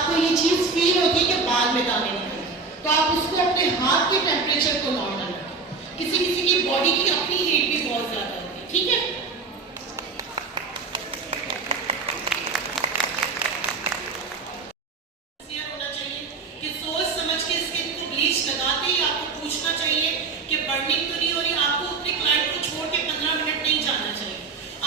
आपको ये चीज फील होती है कि बाल में दाने निकल रहे हैं, तो आप उसको अपने हाथ के टेम्परेचर को नॉर्मल रखें। किसी किसी की बॉडी की अपनी हीट भी बहुत ज्यादा होती है, ठीक है। होना चाहिए कि सोच समझ के स्किन को ब्लीच लगाते ही आपको पूछना चाहिए कि बर्निंग तो नहीं हो रही। आपको अपने क्लाइंट को छोड़ के 15 मिनट नहीं जाना चाहिए।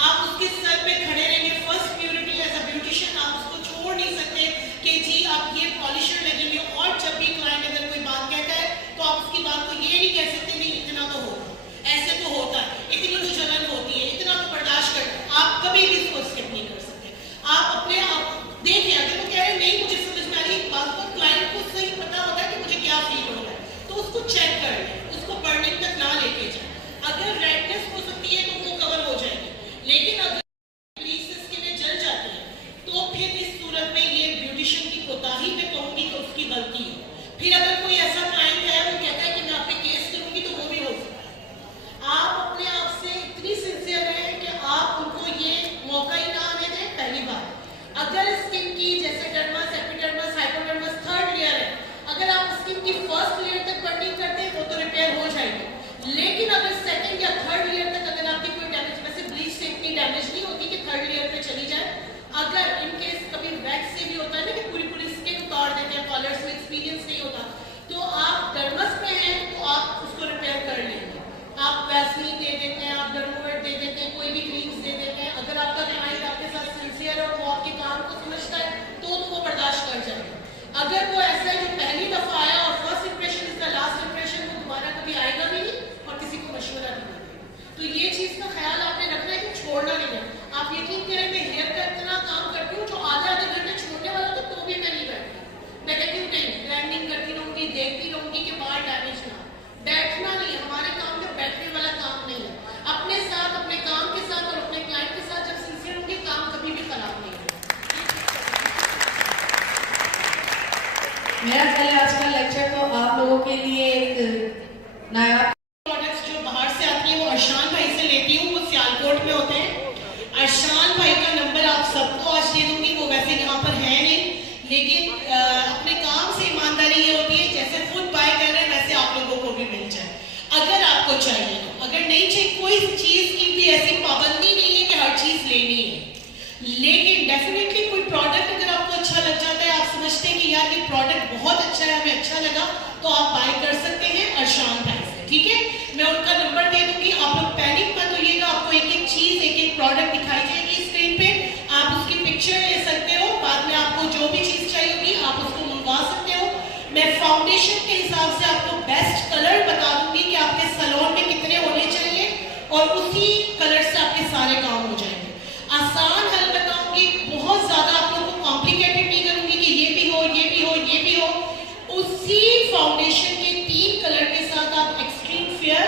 आप उसके सर पे खड़े रहेंगे। First purity as a beautician आप उसको छोड़ नहीं सकते कि जी आप ये पॉलिशर लगेंगे। और जब भी क्लाइंट अगर कोई बात कहता है तो आप उसकी बात को ये नहीं कह सकते नहीं इतना तो होगा, ऐसे तो होता है, इतनी तो जलन होती है, इतना तो बर्दाश्त कर। आप कभी भी इसको स्किप नहीं कर सकते। आप अपने आप देखिए, अगर वो कह रहे नहीं मुझे समझ में आ रही बात को, क्लाइंट को सही पता होता है कि मुझे क्या फील हो रहा है, तो उसको चेक कर लें, उसको बर्निंग तक ना लेके जाए। अगर रेडनेस हो सकती है तो वो कवर हो जाएगी, लेकिन अगर स्किन जल जाती है तो फिर इस सूरत में ये ब्यूटिशियन की कोताही मैं कहूंगी कि उसकी गलती है। फिर अगर कोई ऐसा क्लाइंट है वो कहता है कि मैं आप पे केस करूंगी, तो वो भी हो सकता है। आप अपने आप से इतनी सिंसियर हैं कि आप उनको ये मौका ही ना आने दें। पहली बात, अगर स्किन की जैसे डर्मस, एपिडर्मस, हाइपोडर्मस थर्ड लेयर है, अगर आप स्किन की फर्स्ट लेयर तक बर्निंग करते हैं वो तो रिपेयर हो जाएगी। लेकिन अगर सेकंड या थर्ड लेयर तक अगर आपकी कोई डैमेज, वैसे ब्लीच से इतनी डैमेज नहीं होती कि थर्ड लेयर पे चली जाए। अगर इन केस कभी वैक्स से भी होता है ना कि पूरी पूरी स्किन उतार देते हैं, कॉलर्स में एक्सपीरियंस नहीं होता, तो आप डर्मस में हैं तो आप उसको रिपेयर कर लेंगे। आप वैसलीन दे देते हैं, आप डर्मोवेट दे देते हैं, कोई भी क्रीम्स दे देते हैं। अगर आपका क्लाइंट आपके साथ सिंसियर है और वो आपके काम को समझता है तो वो बर्दाश्त कर जाएगा। अगर वो ऐसा है जो पहली दफा आया और first impression is the last impression, वो दोबारा कभी आएगा भी नहीं और किसी को मशवरा भी नहीं देगा। तो ये चीज का ख्याल आपने रखना है कि छोड़ना नहीं है। आप यकीन करें मैं हेयर का इतना काम करती हूँ जो आधे आधे घंटे छोड़ने वाला था तो भी मैं नहीं बैठती। मैं कहती हूँ नहीं, ब्रांडिंग करती रहूंगी, देखती रहूंगी कि बाल डैमेज ना। बैठना नहीं, हमारे काम में बैठने वाला काम नहीं है। अपने साथ, अपने काम के साथ और अपने क्लाइंट के साथ जब सिंसियर होंगे, काम कभी भी खराब नहीं है। मेरा ख्याल है आज का लेक्चर तो आप लोगों के लिए एक नया प्रोडक्ट्स जो बाहर से आती है वो अरशान भाई से लेती हूँ, वो सियालकोट में होते हैं। अरशान भाई का नंबर आप सबको आज दे दूंगी, वो वैसे यहाँ पर है नहीं, लेकिन अपने काम से ईमानदारी ये होती है जैसे खुद बाय कर रहे हैं वैसे आप लोगों को भी मिल जाए अगर आपको चाहिए। अगर नहीं चाहिए, कोई चीज की भी ऐसी पाबंदी नहीं है कि हर चीज लेनी है, लेकिन डेफिनेटली कोई प्रोडक्ट अगर आपको अच्छा लग जाता है, आप समझते हैं कि यार ये प्रोडक्ट बहुत अच्छा है, हमें अच्छा लगा, तो आप बाय कर सकते हैं अरशान भाई से, ठीक है। मैं उनका नंबर दे दूंगी, आप लोग पैनिक मत होइएगा। आपको एक एक चीज, एक एक प्रोडक्ट दिखाई जाएगी स्क्रीन पे, आप उसकी पिक्चर ले सकते हो। बाद में आपको जो भी चीज चाहिए होगी आप उसको मंगवा सकते हो। मैं फाउंडेशन के हिसाब से आपको बेस्ट कलर बता दूंगी कि आपके सैलून में कितने होने चाहिए और उसी कलर से आपके सारे काम हो जाएंगे। आसान हल बताऊंगी, बहुत ज्यादा आप लोगों को कॉम्प्लिकेटेड नहीं करूंगी कि ये भी हो, ये भी हो, ये भी हो। उसी फाउंडेशन के 3 कलर के साथ आप extreme fair,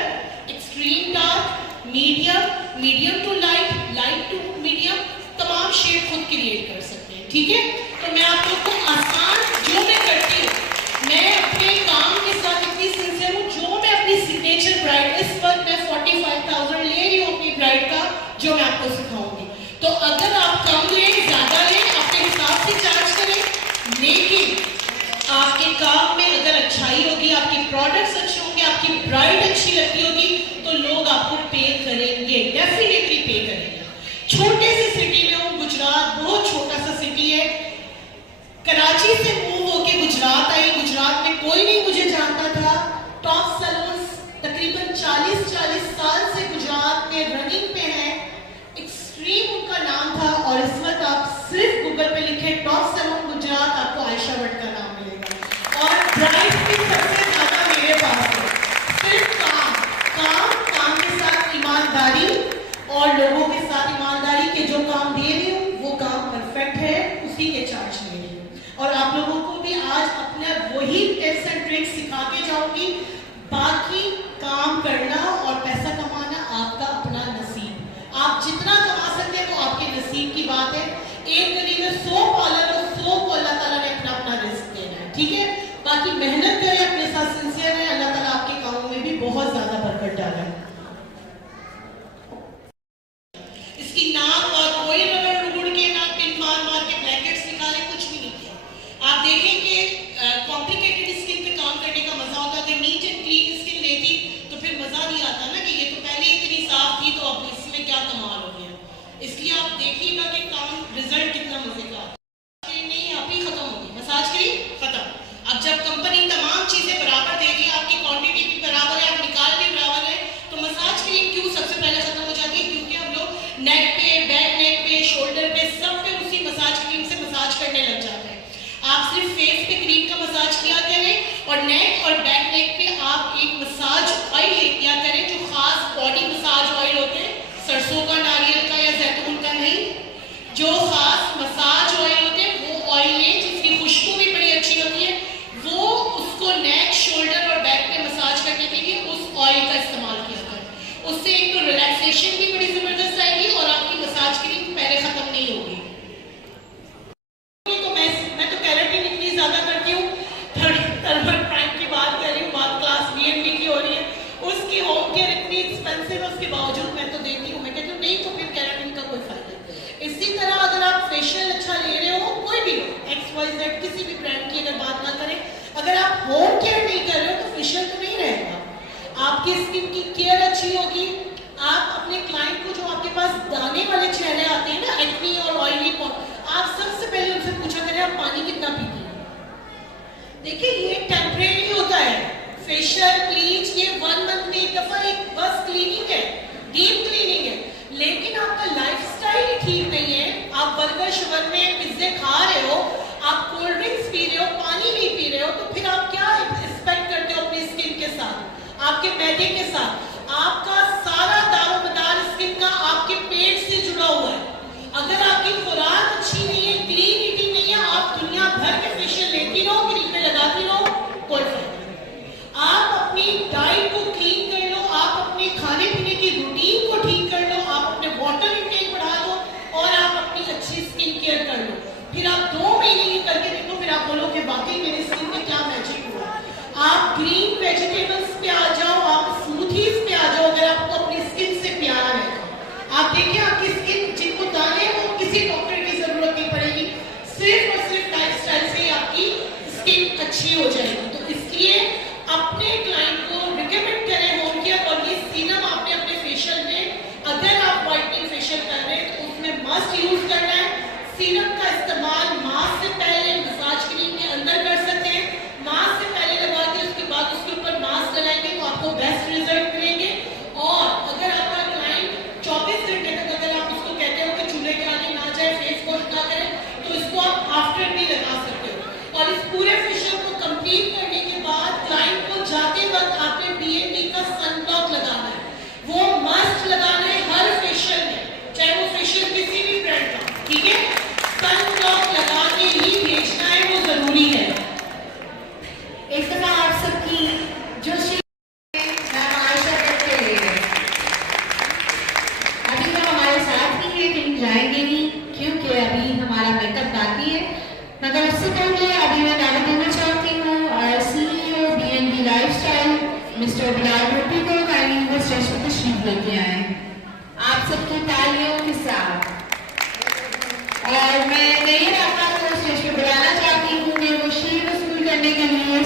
extreme dark, medium, medium to light, light to medium, तमाम शेड खुद क्रिएट कर सकते हैं, ठीक है। तो मैं आप लोग को आसान, जो मैं करती हूँ, मैं अपने काम के साथ इतनी सिंसियर हूँ, जो मैं अपनी सिग्नेचर ब्राइड, इस वक्त मैं 45,000 ले रही हूँ अपनी ब्राइड का, जो मैं आपको सिखाऊंगी। तो अगर आप कम लें, ज्यादा लें, अपने हिसाब से चार्ज करें, लेकिन आपके काम में अगर अच्छाई होगी, आपके प्रोडक्ट्स अच्छे होंगे, आपकी ब्राइड अच्छी लगती होगी, तो लोग आपको पे करेंगे, डेफिनेटली पे करेंगे। छोटे से सिटी में हूँ, गुजरात बहुत छोटा सा सिटी है। कराची से मूव होके गुजरात आई, गुजरात में कोई नहीं मुझे जानता था। टॉप सैलून्स तकरीबन 40 साल से गुजरात में रनिंग पे है, एक्सट्रीम उनका नाम था। और इस वक्त आप सिर्फ गूगल पे लिखे टॉप सैलून गुजरात, आपको आयशा भट्ट का नाम मिलेगा। और प्राइस भी सबसे ज्यादा मेरे पास है। सिर्फ काम के साथ ईमानदारी और लोगों के साथ ईमानदारी के जो काम दे रही हूँ वो काम परफेक्ट है, उसी के चार्ज ले रही हूँ। और आप लोगों को भी आज अपना वही टिप्स एंड ट्रिक्स सिखा के जाऊंगी। बाकी काम करना और पैसा कमाना आपका अपना नसीब। आप जितना कमा सकते हैं वो आपके नसीब की बात है। एक गली में 100 पार्लर और स्किन का मसाज किया करें और नेक और बैक नेक पे आप एक मसाज ऑयल लिया करें, जो खास बॉडी मसाज ऑयल होते हैं, सरसों का, नारियल का या जैतून का नहीं, जो खास मसाज ऑयल होते हैं वो ऑयल लें, जिसकी खुशबू भी बड़ी अच्छी होती है, वो उसको नेक, शोल्डर और बैक पे मसाज करने के लिए उस ऑयल का इस्तेमाल किया करें। उससे एक तो रिलैक्सेशन भी बड़ी जबरदस्त आएगी और आपकी मसाज क्रीम पहले खत्म नहीं होगी। तो मैं तो केराटिन इतनी ज्यादा करती हूँ, थर्मल प्राइम की बात कर रही हूँ, बात क्लास BNB की हो रही है, उसकी होम केयर इतनी एक्सपेंसिव है, उसके बावजूद मैं तो देती हूँ। मैं कहती हूँ नहीं तो फिर केराटिन का कोई फायदा नहीं। इसी तरह अगर आप फेशियल अच्छा ले रहे हो, कोई भी हो, XYZ किसी भी ब्रांड की अगर बात ना करें, अगर आप होम केयर नहीं कर रहे हो तो फेशियल तो नहीं रहेगा। आपकी स्किन की केयर अच्छी होगी। आप अपने क्लाइंट को, जो आपके पास दाने वाले चेहरे आते हैं ना, एक्नी और ऑयली, आप सबसे पहले उनसे पूछा करें आप पानी कितना पीती हैं। देखिए ये टेम्परेरी होता है, फेशियल ब्लीच ये 1 मंथ में एक दफा एक बस क्लीनिंग है, डीप क्लीनिंग है, लेकिन आपका लाइफस्टाइल ही ठीक नहीं है। आप बर्गर, शवरमे, पिज्जे खा रहे हो, आप कोल्ड ड्रिंक्स पी रहे हो, पानी नहीं पी रहे हो, तो फिर आप क्या एक्सपेक्ट करते हो अपनी स्किन के साथ, आपके मैदे के साथ? आपका सारा दारोमदार स्किन का आपके पेट से जुड़ा हुआ है। अगर आपकी खुराक अच्छी नहीं है, क्लीन ईटिंग नहीं है, आप दुनिया भर के फेशियल लेती रहो, क्रीमें लगाती रहो, कोई फायदा नहीं। आप अपनी डाइट को क्लीन कर लो, आप अपने खाने पीने की रूटीन को ठीक कर लो, आप अपने वाटर इंटेक बढ़ा लो और आप अपनी अच्छी स्किन केयर कर लो। फिर आप 2 महीने की करके देखो, फिर आप बोलो कि वाकई मेरी स्किन में क्या मैजिक हुआ। आप ग्रीन वेजिटेबल्स पे आ जाओ, आप स्मूथीज पे आ जाओ, अगर आपको अपनी स्किन से प्यार है। आप देखिए आपकी स्किन, जिनको दाने हैं वो किसी डॉक्टर की जरूरत नहीं पड़ेगी, सिर्फ और सिर्फ लाइफस्टाइल से आपकी स्किन अच्छी हो जाएगी। तो इसलिए अपने क्लाइंट को रिकमेंड करें होम केयर। और ये सीरम आपने अपने फेशियल में, अगर आप व्हाइटनिंग फेशियल कर रहे हैं तो उसमें मस्ट यूज करना है। सीरम का इस्तेमाल मास्क से पहले मसाज क्रीम के अंदर कर सकते हैं। मास्क से पहले लगा के उसके बाद उसके ऊपर मास्क लगाएंगे तो आपको बेस्ट रिजल्ट मिलेंगे। और अगर आपका क्लाइंट 24 घंटे तक अगर आप उसको कहते हो कि चूल्हे के आगे ना जाए, फेस वॉश ना करें, तो इसको आप आफ्टर भी लगा सकते हो। और इस पूरे फेशियल को कंप्लीट करने के बाद क्लाइंट को जाते वक्त आपने BNB का सनब्लॉक लगाना है, वो मस्ट लगाना है हर फेशियल में, चाहे वो फेशियल किसी भी ब्रांड का, ठीक है। सनब्लॉक लगा के ही भेजना है, वो जरूरी है। एक दफा आप सबकी जो अभी तो हमारे साथ ही है, कहीं जाएंगे नहीं क्योंकि अभी हमारा मेकअप बाकी है। मगर उससे पहले अभी मैं दावत देना चाहती हूँ और CEO BNB lifestyle mister Bilal Bhatti को काइंडली वो स्टेज पर तशरीफ लेके आए आप सबकी तालियों के साथ। और मैं नई राफा को स्टेज पर बुलाना चाहती हूँ कि वो शेर वसूल करने के लिए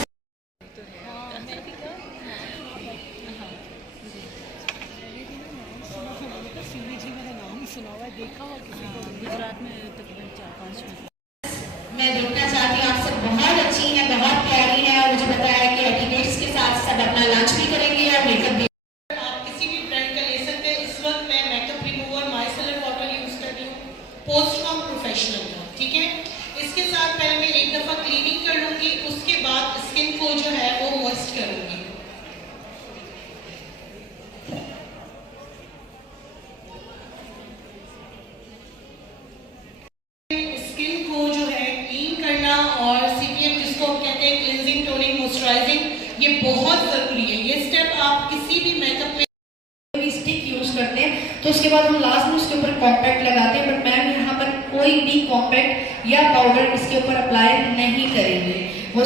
मैं देखना चाहती हूँ। आप सब बहुत अच्छी हैं, बहुत प्यारी हैं और मुझे बताया कि एटिकेट्स के साथ सब अपना लंच भी करेंगे और मेकअप भी। आप किसी भी ब्रांड का ले सकते हैं। इस वक्त मैं makeup remover micellar water use कर रही हूँ, पोस्ट फ्रॉम प्रोफेशनल का, ठीक है। इसके साथ पहले मैं एक दफा क्लीनिंग कर लूंगी, उसके बाद स्किन को जो है वो मॉइस्ट करूंगी। स्किन को जो है क्लीन करना और CPM जिसको हम कहते हैं क्लींजिंग, टोनिंग, मॉइस्चराइजिंग, ये बहुत जरूरी है। ये स्टेप आप किसी भी मेकअप में स्टिक यूज करते हैं तो उसके बाद हम लास्ट में उसके ऊपर कॉम्पैक्ट लगाते हैं, बट मैम यहाँ पर कोई भी कॉम्पैक्ट या पाउडर इसके ऊपर अप्लाई नहीं करेंगे। वो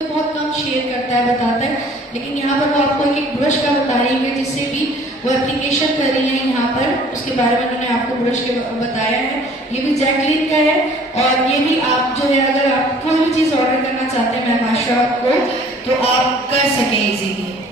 बहुत कम शेयर करता है, बताता है, लेकिन यहाँ पर वो आपको एक ब्रश का बता रही है जिससे भी वो एप्लीकेशन कर रही है। यहाँ पर उसके बारे में उन्होंने आपको ब्रश के बताया है। ये भी जैकलिन का है और ये भी आप जो है अगर आप कोई भी चीज़ ऑर्डर करना चाहते हैं मैम आशा को, तो आप कर सकें इजीली।